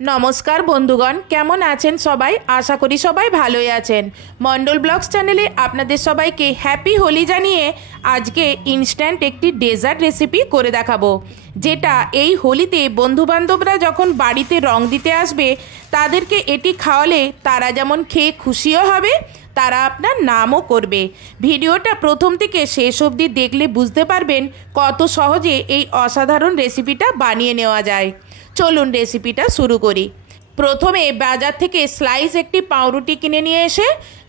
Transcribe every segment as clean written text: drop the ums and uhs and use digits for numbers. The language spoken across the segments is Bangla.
नमस्कार बंधुगण केमन आছেন सबाई आशा करी सबाई भालोई आছেন। मंडल ब्लग्स चैनेले आपनादेर सबाइके हैप्पी होली जानिए आज के इन्स्टैंट एकटी डेजार्ट रेसिपि करे देखाबो जेटा এই হোলিতে বন্ধু বান্ধবরা যখন বাড়িতে রং দিতে আসবে তাদেরকে এটি খাওয়ালে তারা যেমন খেয়ে খুশিও হবে তারা আপনার নামও করবে। ভিডিওটা প্রথম থেকে শেষ অবধি দেখলে বুঝতে পারবেন কত সহজে এই অসাধারণ রেসিপিটা বানিয়ে নেওয়া যায়। চলুন রেসিপিটা শুরু করি। প্রথমে বাজার থেকে স্লাইস একটি পাউরুটি কিনে নিয়ে এসে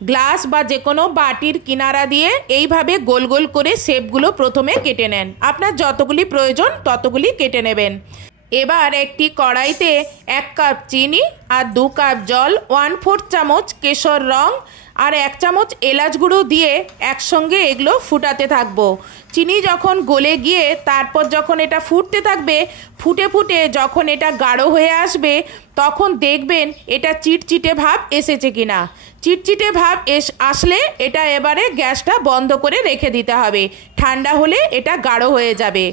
গ্লাস বা যে কোনো বাটির কিনারা দিয়ে এইভাবে গোল গোল করে শেপগুলো প্রথমে কেটে নেন। আপনার যতগুলি প্রয়োজন ততগুলি কেটে নেবেন। এবার একটি কড়াইতে 1 কাপ চিনি আর 2 কাপ জল 1/4 চামচ কেশর রং আর 1 চামচ এলাচ গুঁড়ো দিয়ে একসঙ্গে এগুলো ফুটাতে থাকবো। চিনি যখন গলে গিয়ে তারপর যখন এটা ফুটতে থাকবে ফুটে ফুটে যখন এটা গাঢ় হয়ে আসবে তখন দেখবেন এটা চিটচিটে ভাব এসেছে কিনা। চিটচিটে ভাব আসলে এটা এবারে গ্যাসটা বন্ধ করে রেখে দিতে হবে, ঠান্ডা হলে এটা গাঢ় হয়ে যাবে।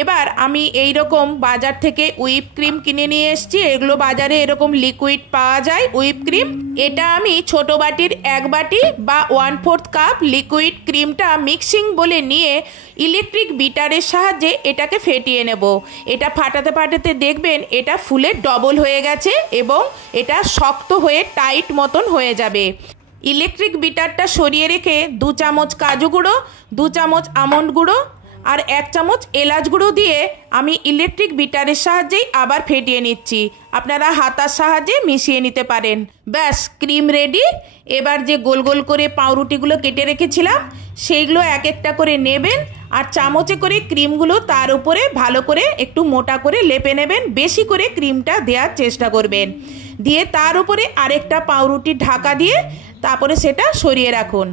এবার আমি এই রকম বাজার থেকে হুইপ ক্রিম কিনে নিয়ে এসেছি। এগুলো বাজারে এরকম লিকুইড পাওয়া যায় হুইপ ক্রিম। এটা আমি ছোট বাটির 1 বাটি বা 1/4 কাপ লিকুইড ক্রিমটা মিক্সিং বলে নিয়ে ইলেকট্রিক বিটারের সাহায্যে এটাকে ফেটিয়ে নেব। এটা ফাটাতে ফাটাতে দেখবেন এটা ফুলে ডবল হয়ে গেছে এবং এটা শক্ত হয়ে টাইট মতন হয়ে যাবে। ইলেকট্রিক বিটারটা সরিয়ে রেখে 2 চামচ কাজু গুঁড়ো 2 চামচ আমন্ড গুঁড়ো আর 1 চামচ এলাচ গুঁড়ো দিয়ে আমি ইলেকট্রিক বিটারের সাহায্যেই আবার ফেটিয়ে নিচ্ছি। আপনারা হাতার সাহায্যে মিশিয়ে নিতে পারেন। ব্যাস ক্রিম রেডি। এবার যে গোল গোল করে পাউরুটিগুলো কেটে রেখেছিলাম সেইগুলো এক একটা করে নেবেন আর চামচে করে ক্রিমগুলো তার উপরে ভালো করে একটু মোটা করে লেপে নেবেন। বেশি করে ক্রিমটা দেওয়ার চেষ্টা করবেন। দিয়ে তার উপরে আরেকটা পাউরুটির ঢাকা দিয়ে তারপরে সেটা সরিয়ে রাখুন।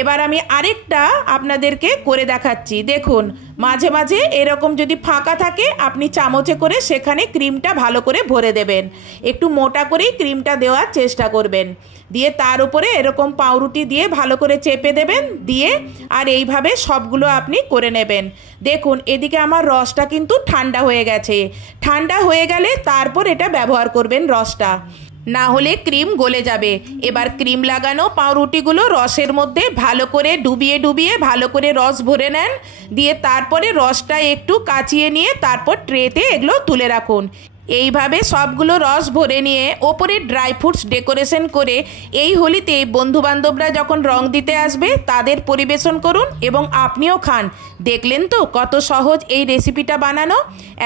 এবার আমি আরেকটা আপনাদেরকে করে দেখাচ্ছি। দেখুন মাঝে মাঝে এরকম যদি ফাঁকা থাকে আপনি চামচে করে সেখানে ক্রিমটা ভালো করে ভরে দেবেন। একটু মোটা করেই ক্রিমটা দেওয়ার চেষ্টা করবেন। দিয়ে তার উপরে এরকম পাউরুটি দিয়ে ভালো করে চেপে দেবেন। দিয়ে আর এইভাবে সবগুলো আপনি করে নেবেন। দেখুন এদিকে আমার রসটা কিন্তু ঠান্ডা হয়ে গেছে। ঠান্ডা হয়ে গেলে তারপর এটা ব্যবহার করবেন রসটা, না হলে ক্রিম গলে যাবে। এবার ক্রিম লাগানো পাউরুটিগুলো রসের মধ্যে ভালো করে ডুবিয়ে ডুবিয়ে ভালো করে রস ভরে নেন। দিয়ে তারপরে রসটা একটু কাচিয়ে নিয়ে তারপর ট্রেতে এগুলো তুলে রাখুন। এইভাবে সবগুলো রস ভরে নিয়ে ওপরে ড্রাই ফ্রুটস ডেকোরেশন করে এই হোলিতে বন্ধুবান্ধবরা যখন রং দিতে আসবে তাদের পরিবেশন করুন এবং আপনিও খান। দেখলেন তো কত সহজ এই রেসিপিটা বানানো।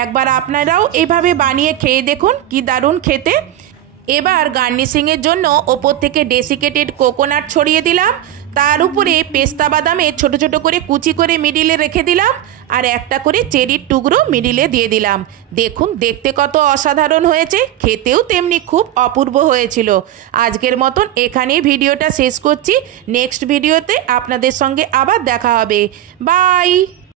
একবার আপনারাও এইভাবে বানিয়ে খেয়ে দেখুন কি দারুণ খেতে। এবার গার্নিশিংয়ের জন্য ওপর থেকে ডেসিকেটেড কোকোনাট ছড়িয়ে দিলাম। তার উপরে পেস্তা বাদামে ছোট ছোট করে কুচি করে মিডিলে রেখে দিলাম আর একটা করে চেরির টুকরো মিডিলে দিয়ে দিলাম। দেখুন দেখতে কত অসাধারণ হয়েছে, খেতেও তেমনি খুব অপূর্ব হয়েছিল। আজকের মতন এখানেই ভিডিওটা শেষ করছি। নেক্সট ভিডিওতে আপনাদের সঙ্গে আবার দেখা হবে। বাই।